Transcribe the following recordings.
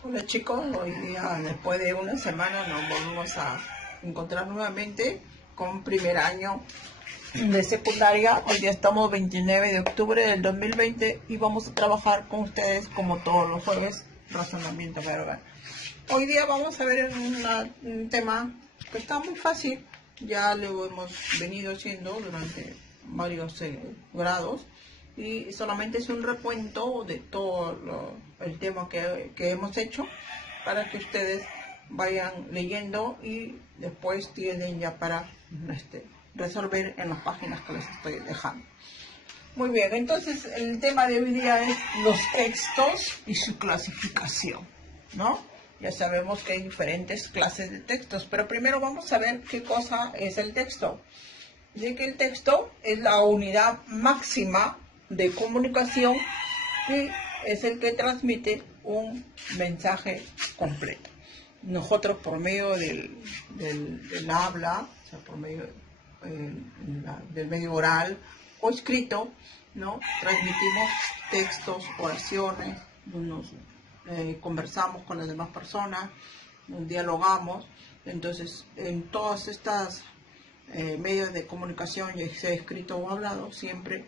Hola chicos, hoy día después de una semana nos volvemos a encontrar nuevamente con primer año de secundaria. Hoy día estamos 29 de octubre del 2020 y vamos a trabajar con ustedes como todos los jueves, razonamiento verbal. Hoy día vamos a ver un tema que está muy fácil, ya lo hemos venido haciendo durante varios grados. Y solamente es un recuento de todo el tema que hemos hecho para que ustedes vayan leyendo y después tienen ya para resolver en las páginas que les estoy dejando. Muy bien, entonces el tema de hoy día es los textos y su clasificación, ¿no? Ya sabemos que hay diferentes clases de textos, pero primero vamos a ver qué cosa es el texto. De que el texto es la unidad máxima de comunicación y es el que transmite un mensaje completo. Nosotros por medio del habla, o sea, por medio del medio oral o escrito, ¿no? Transmitimos textos, oraciones, conversamos con las demás personas, nos dialogamos. Entonces, en todas estas medios de comunicación, ya sea escrito o hablado, siempre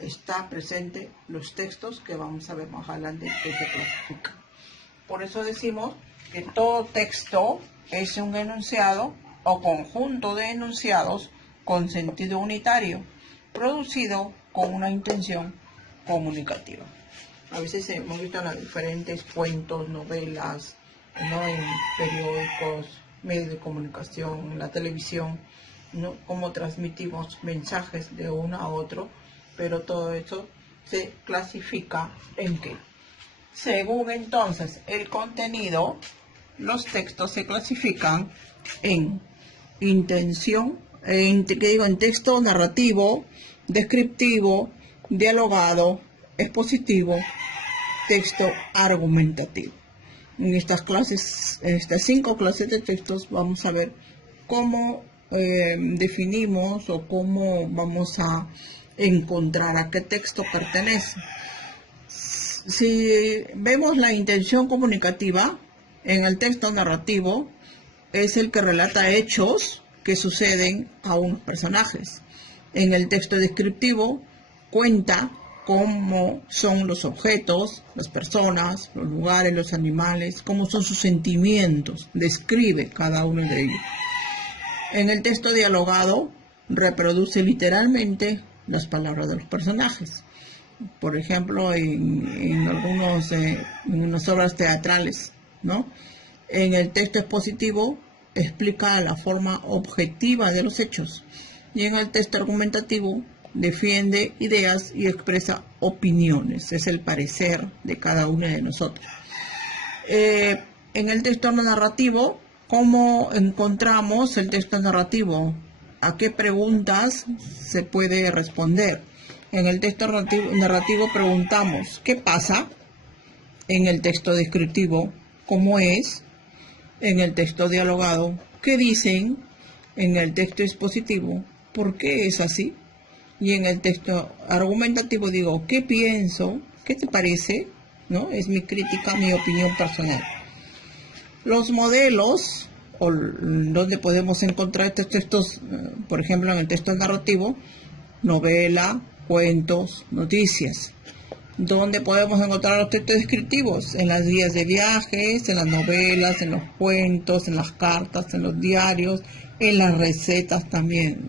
está presente los textos que vamos a ver más adelante que se clasifican. Por eso decimos que todo texto es un enunciado o conjunto de enunciados con sentido unitario, producido con una intención comunicativa. A veces hemos visto en los diferentes cuentos, novelas, ¿no? En periódicos, medios de comunicación, en la televisión, ¿no? Cómo transmitimos mensajes de uno a otro, pero todo eso se clasifica en qué. Según entonces el contenido, los textos se clasifican en intención, en texto narrativo, descriptivo, dialogado, expositivo, texto argumentativo. En estas clases, estas 5 clases de textos, vamos a ver cómo definimos o cómo vamos a encontrar a qué texto pertenece. Si vemos la intención comunicativa, en el texto narrativo es el que relata hechos que suceden a unos personajes. En el texto descriptivo cuenta cómo son los objetos, las personas, los lugares, los animales, cómo son sus sentimientos, describe cada uno de ellos. En el texto dialogado reproduce literalmente las palabras de los personajes. Por ejemplo, en unas obras teatrales, ¿no? En el texto expositivo explica la forma objetiva de los hechos. Y en el texto argumentativo defiende ideas y expresa opiniones. Es el parecer de cada uno de nosotros. En el texto narrativo, ¿cómo encontramos el texto narrativo? ¿A qué preguntas se puede responder? En el texto narrativo preguntamos, ¿qué pasa? En el texto descriptivo, ¿cómo es? En el texto dialogado, ¿qué dicen? En el texto expositivo, ¿por qué es así? Y en el texto argumentativo digo, ¿qué pienso? ¿Qué te parece? ¿No? Es mi crítica, mi opinión personal. Los modelos, o donde podemos encontrar estos textos, por ejemplo, en el texto narrativo, novela, cuentos, noticias. ¿Dónde podemos encontrar los textos descriptivos? En las guías de viajes, en las novelas, en los cuentos, en las cartas, en los diarios, en las recetas también.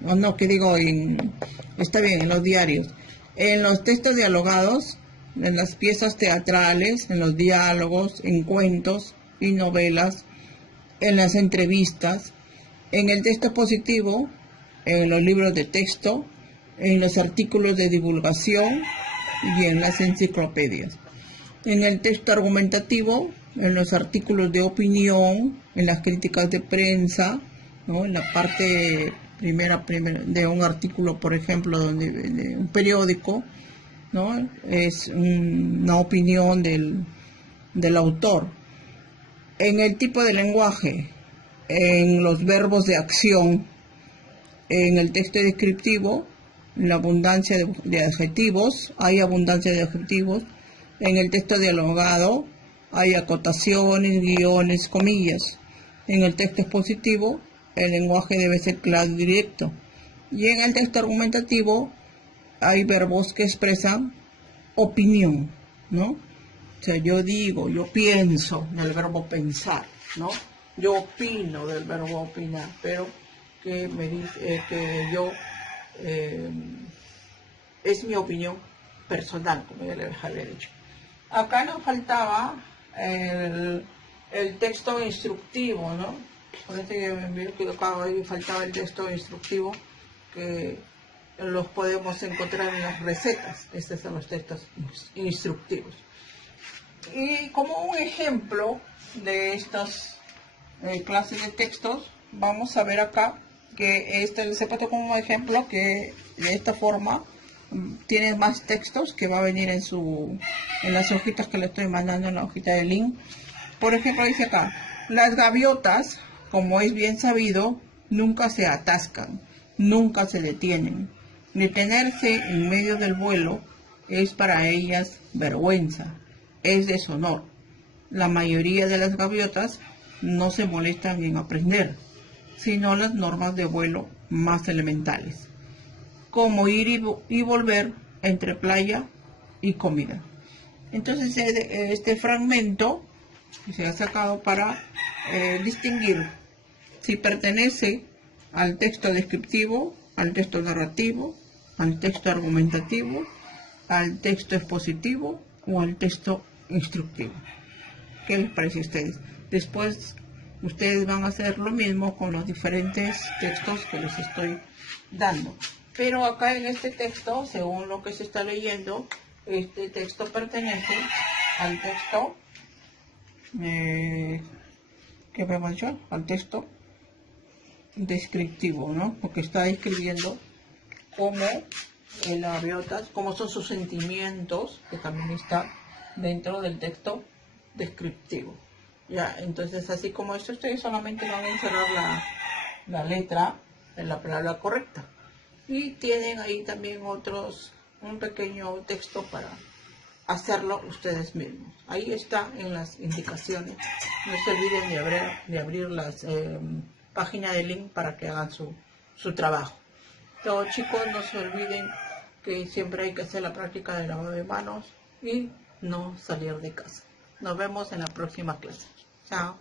Está bien, en los diarios. En los textos dialogados, en las piezas teatrales, en los diálogos, en cuentos y novelas, en las entrevistas, en el texto expositivo, en los libros de texto, en los artículos de divulgación y en las enciclopedias. En el texto argumentativo, en los artículos de opinión, en las críticas de prensa, ¿no? En la parte primera de un artículo, por ejemplo, de un periódico, ¿no? Es una opinión del autor. En el tipo de lenguaje, en los verbos de acción, en el texto descriptivo, la abundancia de adjetivos, hay abundancia de adjetivos. En el texto dialogado hay acotaciones, guiones, comillas. En el texto expositivo, el lenguaje debe ser claro y directo. Y en el texto argumentativo, hay verbos que expresan opinión, ¿no? O sea, yo digo, yo pienso, del verbo pensar, ¿no? Yo opino, del verbo opinar, pero que me dice que yo es mi opinión personal, como ya les había dicho. Acá nos faltaba el texto instructivo, ¿no? Parece que me envió equivocado, ahí faltaba el texto instructivo, que los podemos encontrar en las recetas. Estos son los textos instructivos. Y como un ejemplo de estas clases de textos, vamos a ver acá que les he puesto como ejemplo que de esta forma tiene más textos que va a venir en las hojitas que le estoy mandando, en la hojita de link. Por ejemplo, dice acá, las gaviotas, como es bien sabido, nunca se atascan, nunca se detienen. Detenerse en medio del vuelo es para ellas vergüenza, es deshonor. La mayoría de las gaviotas no se molestan en aprender, sino las normas de vuelo más elementales, como ir y volver entre playa y comida. Entonces este fragmento se ha sacado para distinguir si pertenece al texto descriptivo, al texto narrativo, al texto argumentativo, al texto expositivo o al texto instructivo. ¿Qué les parece a ustedes? Después ustedes van a hacer lo mismo con los diferentes textos que les estoy dando. Pero acá en este texto, según lo que se está leyendo, este texto pertenece al texto que hemos dicho, al texto descriptivo, ¿no? Porque está describiendo cómo las gaviotas, cómo son sus sentimientos, que también está dentro del texto descriptivo. Ya, entonces así como esto, ustedes solamente van a encerrar la letra en la palabra correcta. Y tienen ahí también un pequeño texto para hacerlo ustedes mismos. Ahí está en las indicaciones. No se olviden de abrir las páginas de link para que hagan su trabajo. Pero chicos, no se olviden que siempre hay que hacer la práctica de lavado de manos y no salir de casa. Nos vemos en la próxima clase. Chao.